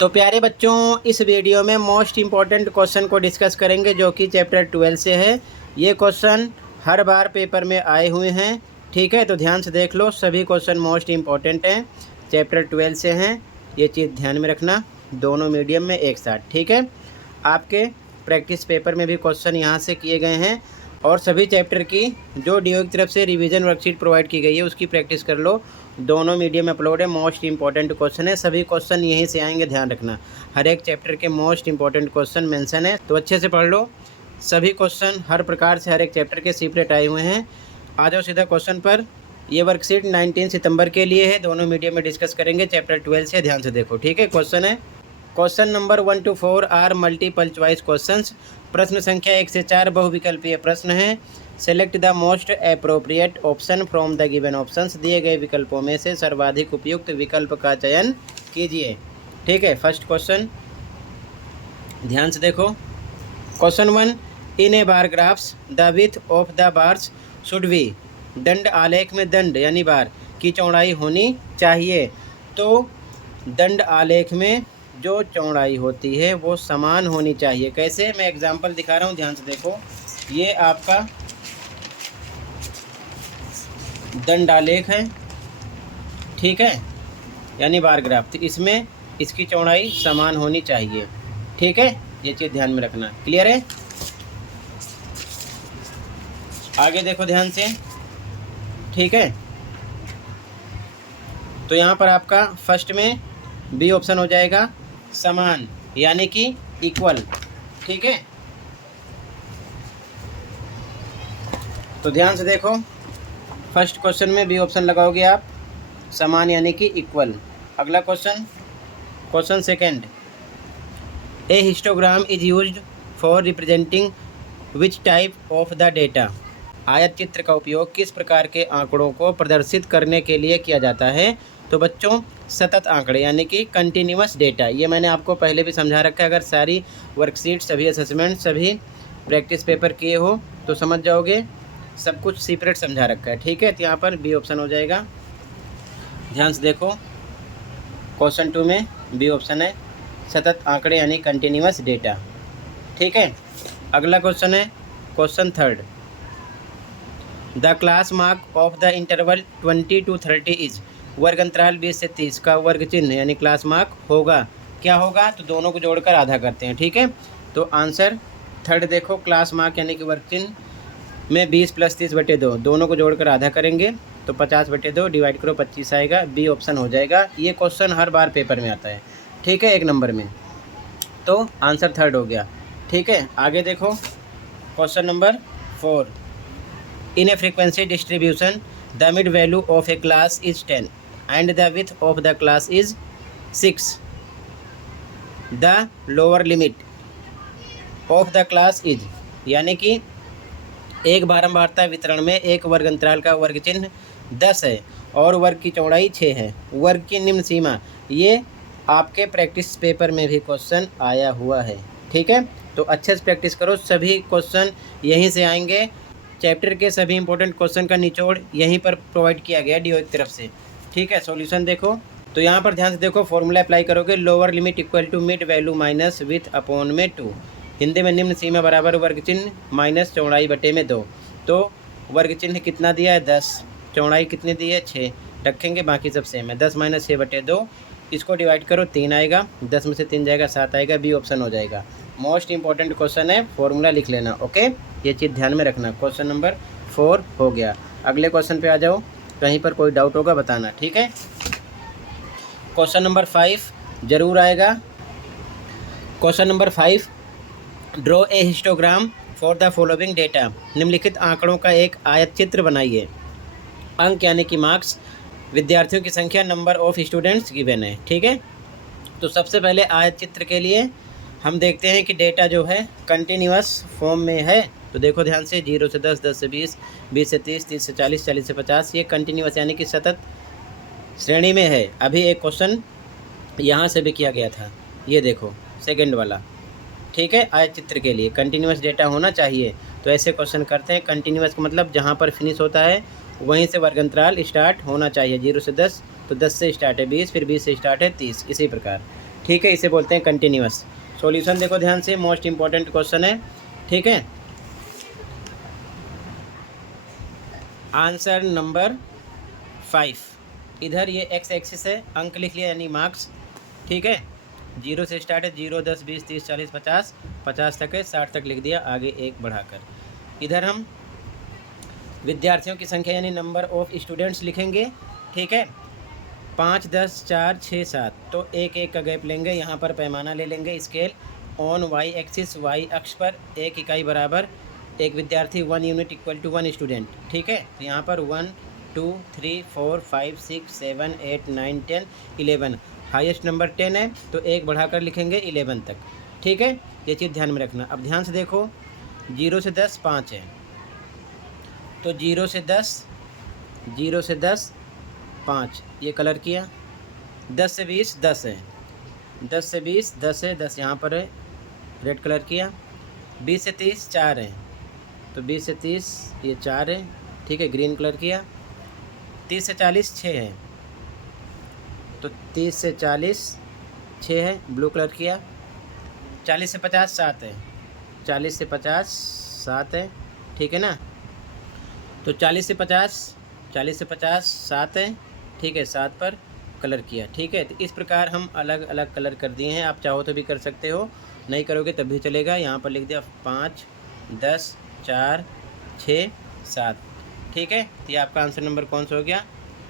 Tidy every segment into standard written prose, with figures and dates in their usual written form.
तो प्यारे बच्चों, इस वीडियो में मोस्ट इम्पॉर्टेंट क्वेश्चन को डिस्कस करेंगे जो कि चैप्टर 12 से है। ये क्वेश्चन हर बार पेपर में आए हुए हैं। ठीक है, तो ध्यान से देख लो, सभी क्वेश्चन मोस्ट इम्पॉर्टेंट हैं, चैप्टर 12 से हैं। ये चीज़ ध्यान में रखना, दोनों मीडियम में एक साथ। ठीक है, आपके प्रैक्टिस पेपर में भी क्वेश्चन यहाँ से किए गए हैं और सभी चैप्टर की जो डीओ की तरफ से रिवीजन वर्कशीट प्रोवाइड की गई है उसकी प्रैक्टिस कर लो। दोनों मीडियम में अपलोड है। मोस्ट इंपॉर्टेंट क्वेश्चन है, सभी क्वेश्चन यहीं से आएंगे, ध्यान रखना। हर एक चैप्टर के मोस्ट इंपॉर्टेंट क्वेश्चन मेंशन है, तो अच्छे से पढ़ लो। सभी क्वेश्चन हर प्रकार से हर एक चैप्टर के सेपरेट आए हुए हैं। आ जाओ सीधा क्वेश्चन पर। ये वर्कशीट 19 सितंबर के लिए है, दोनों मीडियम में डिस्कस करेंगे चैप्टर 12 से। ध्यान से देखो। ठीक है, क्वेश्चन है, question number 1 to 4 are multiple choice questions. प्रश्न संख्या 1 से 4 बहुविकल्पीय प्रश्न है। Select the most appropriate option from the given options. दिए गए विकल्पों में से सर्वाधिक उपयुक्त विकल्प का चयन कीजिए। ठीक है, फर्स्ट क्वेश्चन ध्यान से देखो। Question 1, in A bar graphs the width of the bars should be. दंड आलेख में दंड यानी बार की चौड़ाई होनी चाहिए। तो दंड आलेख में जो चौड़ाई होती है वो समान होनी चाहिए। कैसे, मैं एग्जांपल दिखा रहा हूँ, ध्यान से देखो। ये आपका दंड आलेख है, ठीक है, यानी बार ग्राफ। तो इसमें इसकी चौड़ाई समान होनी चाहिए। ठीक है, ये चीज़ ध्यान में रखना। क्लियर है? आगे देखो ध्यान से। ठीक है, तो यहाँ पर आपका फर्स्ट में बी ऑप्शन हो जाएगा समान, यानी कि इक्वल। ठीक है, तो ध्यान से देखो, फर्स्ट क्वेश्चन में बी ऑप्शन लगाओगे आप, समान यानी कि इक्वल। अगला question, question second, A histogram is used for representing which type of the data. आयत चित्र का उपयोग किस प्रकार के आंकड़ों को प्रदर्शित करने के लिए किया जाता है। तो बच्चों, सतत आंकड़े यानी कि कंटिन्यूअस डेटा। ये मैंने आपको पहले भी समझा रखा है। अगर सारी वर्कशीट, सभी असेसमेंट, सभी प्रैक्टिस पेपर किए हो तो समझ जाओगे, सब कुछ सेपरेट समझा रखा है। ठीक है, तो यहाँ पर बी ऑप्शन हो जाएगा। ध्यान से देखो, क्वेश्चन 2 में बी ऑप्शन है, सतत आंकड़े यानी कंटिन्यूअस डेटा। ठीक है, अगला क्वेश्चन है, question third, the class mark of the interval 20 to 30 is. वर्ग अंतराल 20 से 30 का वर्ग चिन्ह यानी क्लास मार्क होगा, क्या होगा, तो दोनों को जोड़कर आधा करते हैं। ठीक है, तो आंसर थर्ड देखो, क्लास मार्क यानी कि वर्ग चिन्ह में 20 + 30/2, दोनों को जोड़कर आधा करेंगे तो 50/2 डिवाइड करो 25 आएगा। बी ऑप्शन हो जाएगा। ये क्वेश्चन हर बार पेपर में आता है। ठीक है, 1 नंबर में, तो आंसर थर्ड हो गया। ठीक है, आगे देखो, question number 4, in A frequency distribution the mid value of A class is 10 and the width of the class is 6। The lower limit of the class is, यानी कि एक बारंबारता वितरण में एक वर्ग अंतराल का वर्ग चिन्ह 10 है और वर्ग की चौड़ाई 6 है। वर्ग की निम्न सीमा, ये आपके प्रैक्टिस पेपर में भी क्वेश्चन आया हुआ है। ठीक है, तो अच्छे से प्रैक्टिस करो, सभी क्वेश्चन यहीं से आएंगे। चैप्टर के सभी इंपॉर्टेंट क्वेश्चन का निचोड़ यहीं पर प्रोवाइड किया गया डीओ की तरफ से। ठीक है, सॉल्यूशन देखो, तो यहाँ पर ध्यान से देखो, फॉर्मूला अप्लाई करोगे, lower limit equal to mid value minus width upon में 2। हिंदी में निम्न सीमा बराबर वर्ग चिन्ह माइनस चौड़ाई बटे में 2। तो वर्ग चिन्ह कितना दिया है, 10, चौड़ाई कितनी दी है, 6 रखेंगे, बाकी सब सेम है। 10 - 6/2, इसको डिवाइड करो, 3 आएगा, 10 में से 3 जाएगा, 7 आएगा। बी ऑप्शन हो जाएगा। मोस्ट इंपॉर्टेंट क्वेश्चन है, फॉर्मूला लिख लेना। ओके, ये चीज़ ध्यान में रखना। क्वेश्चन नंबर 4 हो गया। अगले क्वेश्चन पे आ जाओ, कहीं पर कोई डाउट होगा बताना। ठीक है, क्वेश्चन नंबर 5 जरूर आएगा। Question number 5, draw a histogram for the following data. निम्नलिखित आंकड़ों का एक आयत चित्र बनाइए। अंक यानी कि मार्क्स, विद्यार्थियों की संख्या, नंबर ऑफ स्टूडेंट्स गिवन है। ठीक है, तो सबसे पहले आयत चित्र के लिए हम देखते हैं कि डेटा जो है कंटिन्यूअस फॉर्म में है। तो देखो ध्यान से, 0 से 10, 10 से 20, 20 से 30, 30 से 40, 40 से 50, ये कंटिन्यूअस यानी कि सतत श्रेणी में है। अभी एक क्वेश्चन यहाँ से भी किया गया था, ये देखो सेकंड वाला। ठीक है, आयत चित्र के लिए कंटिन्यूअस डेटा होना चाहिए। तो ऐसे क्वेश्चन करते हैं। कंटिन्यूअस का मतलब जहाँ पर फिनिश होता है वहीं से वर्ग अंतराल स्टार्ट होना चाहिए। 0 से 10, तो 10 से स्टार्ट है 20, फिर 20 से स्टार्ट है 30, इसी प्रकार। ठीक है, इसे बोलते हैं कंटिन्यूअस। सॉल्यूशन देखो ध्यान से, मोस्ट इंपॉर्टेंट क्वेश्चन है, ठीक है। आंसर नंबर 5, इधर ये एक्स एक्सिस है, अंक लिख लिया यानी मार्क्स, ठीक है। 0 से स्टार्ट है, 0, 10, 20, 30, 40, 50, 50 तक है, 60 तक लिख दिया, आगे एक बढ़ाकर। इधर हम विद्यार्थियों की संख्या यानी नंबर ऑफ स्टूडेंट्स लिखेंगे, ठीक है। 5, 10, 4, 6, 7, तो एक एक का गैप लेंगे, यहाँ पर पैमाना ले लेंगे, scale on Y axis, Y अक्ष पर 1 इकाई बराबर 1 विद्यार्थी, 1 यूनिट इक्वल टू 1 स्टूडेंट, ठीक है। तो यहाँ पर 1, 2, 3, 4, 5, 6, 7, 8, 9, 10, 11, हाईएस्ट नंबर 10 है, तो एक बढ़ाकर लिखेंगे 11 तक, ठीक है। ये चीज़ ध्यान में रखना। अब ध्यान से देखो, 0 से 10 5 है, तो 0 से 10 5 ये कलर किया। 10 से 20 10 है, 10 से 20 10 है, 10 यहाँ पर है, रेड कलर किया। 20 से 30 4 है, तो 20 से 30 ये 4 है, ठीक है, ग्रीन कलर किया। 30 से 40 6 है, तो 30 से 40 6 है, ब्लू कलर किया। 40 से 50 7 है, 40 से 50 7 है, ठीक है ना। तो 40 से 50 7 है, ठीक है, 7 पर कलर किया, ठीक है। तो इस प्रकार हम अलग अलग कलर कर दिए हैं, आप चाहो तो भी कर सकते हो, नहीं करोगे तब भी चलेगा। यहाँ पर लिख दिया 5, 10, 4, 6, 7, ठीक है। तो ये आपका आंसर नंबर कौन सा हो गया?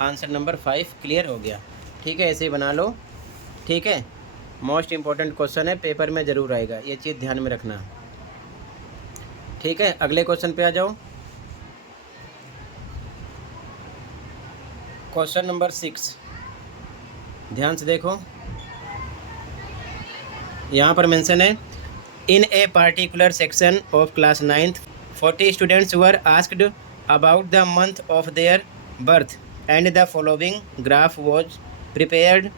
आंसर नंबर 5 क्लियर हो गया, ठीक है। ऐसे ही बना लो, ठीक है। मोस्ट इम्पॉर्टेंट क्वेश्चन है, पेपर में ज़रूर आएगा, ये चीज़ ध्यान में रखना, ठीक है। अगले क्वेश्चन पे आ जाओ। क्वेश्चन नंबर 6, ध्यान से देखो, यहाँ पर मेंशन है, in a particular section of class 9th 40 students were asked about the month of their birth and the following graph was prepared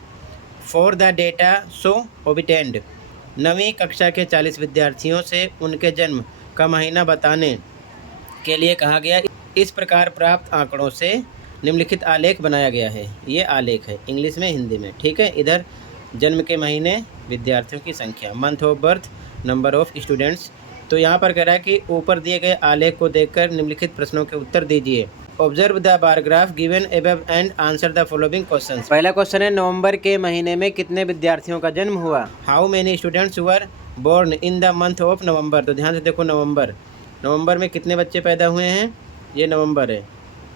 for the data so obtained. 9वीं कक्षा के 40 विद्यार्थियों से उनके जन्म का महीना बताने के लिए कहा गया। इस प्रकार प्राप्त आंकड़ों से निम्नलिखित आलेख बनाया गया है। ये आलेख है इंग्लिश में, हिंदी में, ठीक है। इधर जन्म के महीने, विद्यार्थियों की संख्या, month of birth, number of students. तो यहाँ पर कह रहा है कि ऊपर दिए गए आलेख को देखकर निम्नलिखित प्रश्नों के उत्तर दीजिए। Observe the bar graph given above and answer the following questions. पहला क्वेश्चन है, नवंबर के महीने में कितने विद्यार्थियों का जन्म हुआ? How many students were born in the month of November. तो ध्यान से देखो, नवंबर में कितने बच्चे पैदा हुए हैं? ये नवंबर है,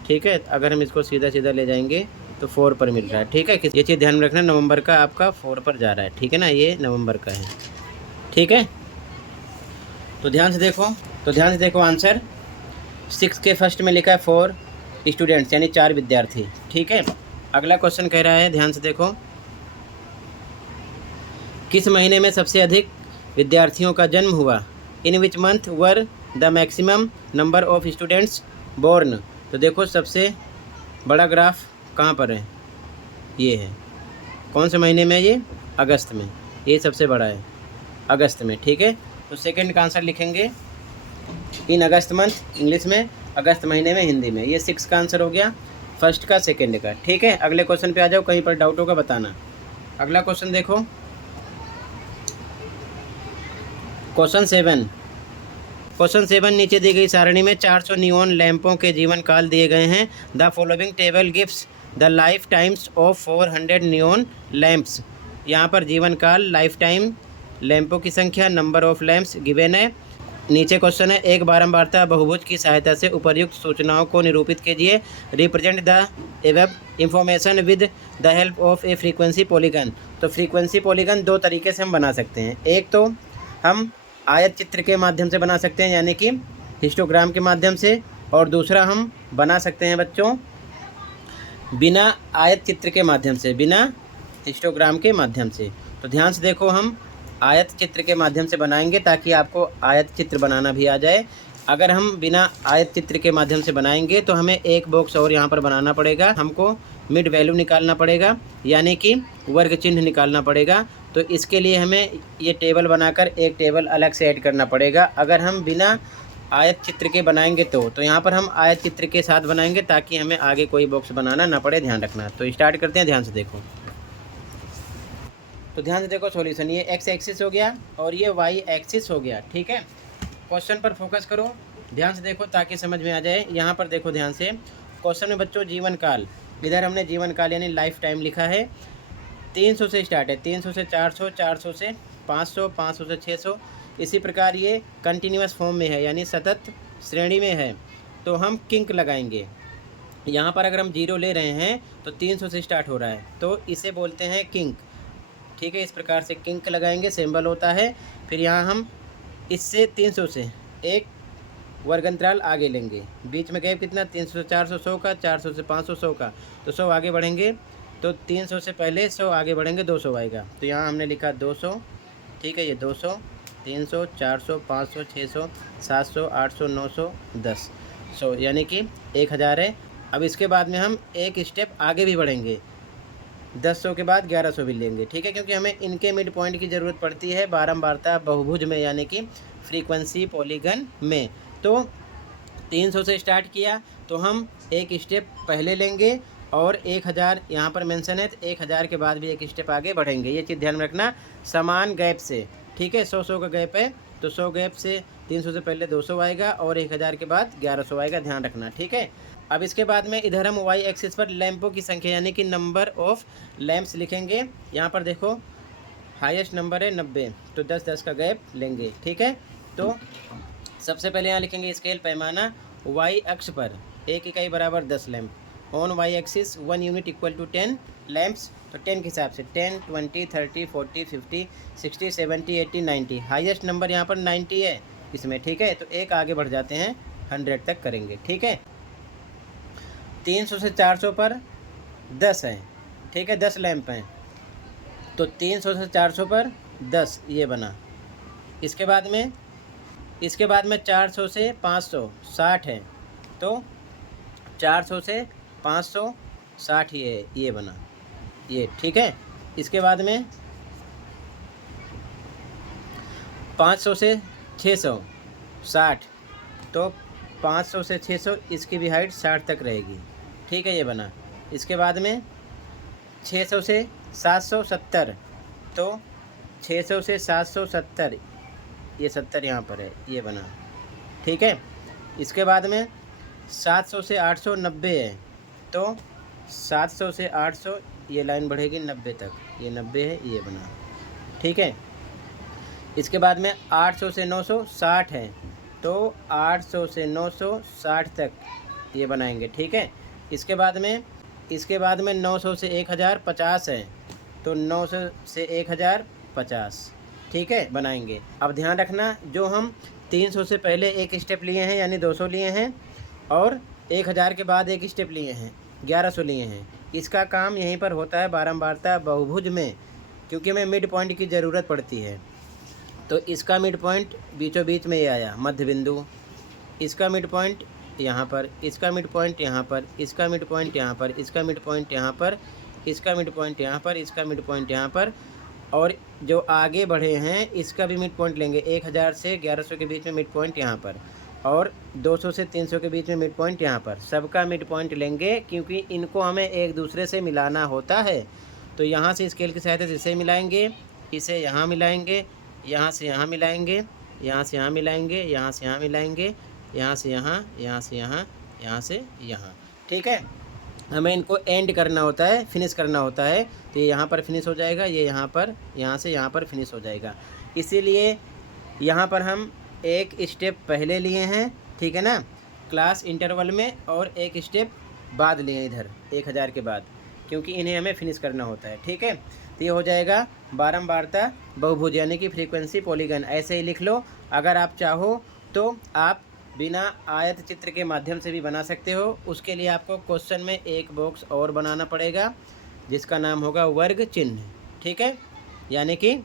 ठीक है। अगर हम इसको सीधा सीधा ले जाएंगे तो 4 पर मिल रहा है, ठीक है। ये चीज़ ध्यान में रखना, नवंबर का आपका 4 पर जा रहा है, ठीक है ना, ये नवंबर का है, ठीक है। तो ध्यान से देखो आंसर 6 के फर्स्ट में लिखा है 4 स्टूडेंट्स यानी 4 विद्यार्थी, ठीक है। अगला क्वेश्चन कह रहा है, ध्यान से देखो, किस महीने में सबसे अधिक विद्यार्थियों का जन्म हुआ? In which month were the maximum number of students born. तो देखो सबसे बड़ा ग्राफ कहाँ पर है? ये है, कौन से महीने में? ये अगस्त में, ये सबसे बड़ा है अगस्त में, ठीक है। तो सेकंड का आंसर लिखेंगे इन अगस्त मंथ इंग्लिश में, अगस्त महीने में हिंदी में। ये 6 का आंसर हो गया, फर्स्ट का सेकंड का, ठीक है। अगले क्वेश्चन पे आ जाओ, कहीं पर डाउट होगा बताना। अगला क्वेश्चन देखो, क्वेश्चन 7 नीचे दी गई सारणी में 400 नियॉन लैंपों के जीवन काल दिए गए हैं। The following table gives the life times of 400 neon lamps. यहाँ पर जीवन काल, लाइफ टाइम, लैंपों की संख्या, नंबर ऑफ लैंप्स गिवन है। नीचे क्वेश्चन है, एक बारंबारता बहुभुज की सहायता से उपर्युक्त सूचनाओं को निरूपित कीजिए। Represent the above information with the help of A frequency polygon. तो फ्रीक्वेंसी पॉलीगन 2 तरीके से हम बना सकते हैं। एक तो हम आयत चित्र के माध्यम से बना सकते हैं, यानी कि हिस्टोग्राम के माध्यम से, और दूसरा हम बना सकते हैं बच्चों बिना आयत चित्र के माध्यम से, बिना हिस्टोग्राम के माध्यम से। तो ध्यान से देखो, हम आयत चित्र के माध्यम से बनाएंगे ताकि आपको आयत चित्र बनाना भी आ जाए। अगर हम बिना आयत चित्र के माध्यम से बनाएंगे तो हमें एक बॉक्स और यहाँ पर बनाना पड़ेगा, हमको मिड वैल्यू निकालना पड़ेगा, यानी कि वर्ग चिन्ह निकालना पड़ेगा। तो इसके लिए हमें ये टेबल बनाकर एक टेबल अलग से ऐड करना पड़ेगा। अगर हम बिना आयत चित्र के बनाएंगे तो यहाँ पर हम आयत चित्र के साथ बनाएंगे ताकि हमें आगे कोई बॉक्स बनाना ना पड़े, ध्यान रखना। तो स्टार्ट करते हैं, ध्यान से देखो। तो ध्यान से देखो सॉल्यूशन, ये एक्स एक्सिस हो गया और ये वाई एक्सिस हो गया। ठीक है, क्वेश्चन पर फोकस करो, ध्यान से देखो ताकि समझ में आ जाए। यहाँ पर देखो ध्यान से, क्वेश्चन में बच्चों जीवन काल, इधर हमने जीवन काल यानी लाइफ टाइम लिखा है। 300 से स्टार्ट है, 300 से 400, 400 से 500, 500 से 600। इसी प्रकार ये कंटिन्यूअस फॉर्म में है यानी सतत श्रेणी में है, तो हम किंक लगाएंगे। यहाँ पर अगर हम जीरो ले रहे हैं तो 300 से स्टार्ट हो रहा है, तो इसे बोलते हैं किंक। ठीक है, इस प्रकार से किंक लगाएंगे, सिंबल होता है। फिर यहाँ हम इससे 300 से एक वर्ग अंतराल आगे लेंगे, बीच में गैप कितना, 300 से 400 100 का, 400 से 500 100 का, तो 100 आगे बढ़ेंगे, तो 300 से पहले 100 आगे बढ़ेंगे 200 आएगा, तो यहाँ हमने लिखा 200। ठीक है, ये 200, 300, 400, 500, 600, 700, 800, 900, 10, 100 यानी कि 1000 है। अब इसके बाद में हम एक स्टेप आगे भी बढ़ेंगे, 1000 के बाद 1100 भी लेंगे। ठीक है, क्योंकि हमें इनके मिड पॉइंट की ज़रूरत पड़ती है बारंबारता बहुभुज में यानी कि फ्रीक्वेंसी पॉलीगन में। तो 300 से स्टार्ट किया तो हम एक स्टेप पहले लेंगे और 1000 यहाँ पर मेंशन है, तो 1000 के बाद भी एक स्टेप आगे बढ़ेंगे। ये चीज़ ध्यान में रखना, समान गैप से। ठीक है, 100 का गैप है, तो 100 गैप से 300 से पहले 200 आएगा और 1000 के बाद 1100 आएगा, ध्यान रखना। ठीक है, अब इसके बाद में इधर हम वाई एक्सिस पर लैंपों की संख्या यानी कि नंबर ऑफ लैंप्स लिखेंगे। यहाँ पर देखो हाईएस्ट नंबर है 90, तो 10-10 का गैप लेंगे। ठीक है, तो सबसे पहले यहाँ लिखेंगे स्केल पैमाना, वाई अक्ष पर 1 इकाई बराबर 10 lamp, on Y axis 1 unit equal to 10 lamps, तो 10 के हिसाब से 10, 20, 30, 40, 50, 60, 70, 80, 90। हाईएस्ट नंबर यहाँ पर 90 है इसमें। ठीक है, तो एक आगे बढ़ जाते हैं, 100 तक करेंगे। ठीक है, 300 से 400 पर 10 है। ठीक है, 10 लैंप हैं, तो 300 से 400 पर 10 ये बना। इसके बाद में 400 से 500 60 है, तो 400 से 500 60 ये बना ये। ठीक है, इसके बाद में 500 से 600 60, तो 500 से 600 इसकी भी हाइट 60 तक रहेगी। ठीक है, ये बना। इसके बाद में 600 से 770, तो 600 से 770 ये 70 यहाँ पर है, ये बना। ठीक है, इसके बाद में 700 से 890 है, तो 700 से 800 ये लाइन बढ़ेगी 90 तक, ये 90 है, ये बना। ठीक है, इसके बाद में 800 से 960 है, तो 800 से 960 तक ये बनाएंगे। ठीक है, इसके बाद में 900 से 1050 है, तो 900 से 1050 ठीक है बनाएंगे। अब ध्यान रखना, जो हम 300 से पहले एक स्टेप लिए हैं यानी 200 लिए हैं, और 1000 के बाद एक स्टेप लिए हैं 1100 लिए हैं, इसका काम यहीं पर होता है बारंबारता बहुभुज में, क्योंकि हमें मिड पॉइंट की ज़रूरत पड़ती है। तो इसका मिड पॉइंट बीचों बीच में ये आया मध्य बिंदु, इसका मिड पॉइंट यहाँ पर, इसका मिड पॉइंट यहाँ पर, इसका मिड पॉइंट यहाँ पर, इसका मिड पॉइंट यहाँ पर, इसका मिड पॉइंट यहाँ पर, इसका मिड पॉइंट यहाँ पर, और जो आगे बढ़े हैं इसका भी मिड पॉइंट लेंगे। 1000 से 1100 के बीच में मिड पॉइंट यहाँ पर, और 200 से 300 के बीच में मिड पॉइंट यहाँ पर, सबका मिड पॉइंट लेंगे क्योंकि इनको हमें एक दूसरे से मिलाना होता है। तो यहाँ से स्केल की सहायता से इसे मिलाएंगे, इसे यहाँ मिलाएंगे, यहाँ से यहाँ मिलाएंगे, यहाँ से यहाँ मिलाएंगे, यहाँ से यहाँ मिलाएंगे, यहाँ से यहाँ, यहाँ से यहाँ, यहाँ से यहाँ। ठीक है, हमें इनको एंड करना होता है, फिनिश करना होता है। तो ये यहाँ पर फिनिश हो जाएगा, ये यहाँ पर, यहाँ से यहाँ पर फिनिश हो जाएगा। इसीलिए यहाँ पर हम एक स्टेप पहले लिए हैं, ठीक है ना, क्लास इंटरवल में, और एक स्टेप बाद लिए इधर 1000 के बाद, क्योंकि इन्हें हमें फिनिश करना होता है। ठीक है, तो ये हो जाएगा बारंबारता बहुभुज यानी कि फ्रीक्वेंसी पॉलीगन। ऐसे ही लिख लो। अगर आप चाहो तो आप बिना आयत चित्र के माध्यम से भी बना सकते हो। उसके लिए आपको क्वेश्चन में एक बॉक्स और बनाना पड़ेगा जिसका नाम होगा वर्ग चिन्ह। ठीक है, यानी कि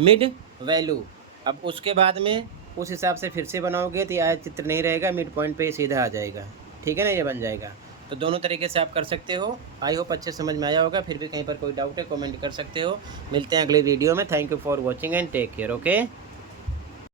मिड वैल्यू। अब उसके बाद में उस हिसाब से फिर से बनाओगे तो आयत चित्र नहीं रहेगा, मिड पॉइंट पे ही सीधा आ जाएगा। ठीक है ना, ये बन जाएगा। तो दोनों तरीके से आप कर सकते हो। आई होप अच्छे समझ में आया होगा। फिर भी कहीं पर कोई डाउट है कमेंट कर सकते हो। मिलते हैं अगले वीडियो में। Thank you for watching and take care. Okay.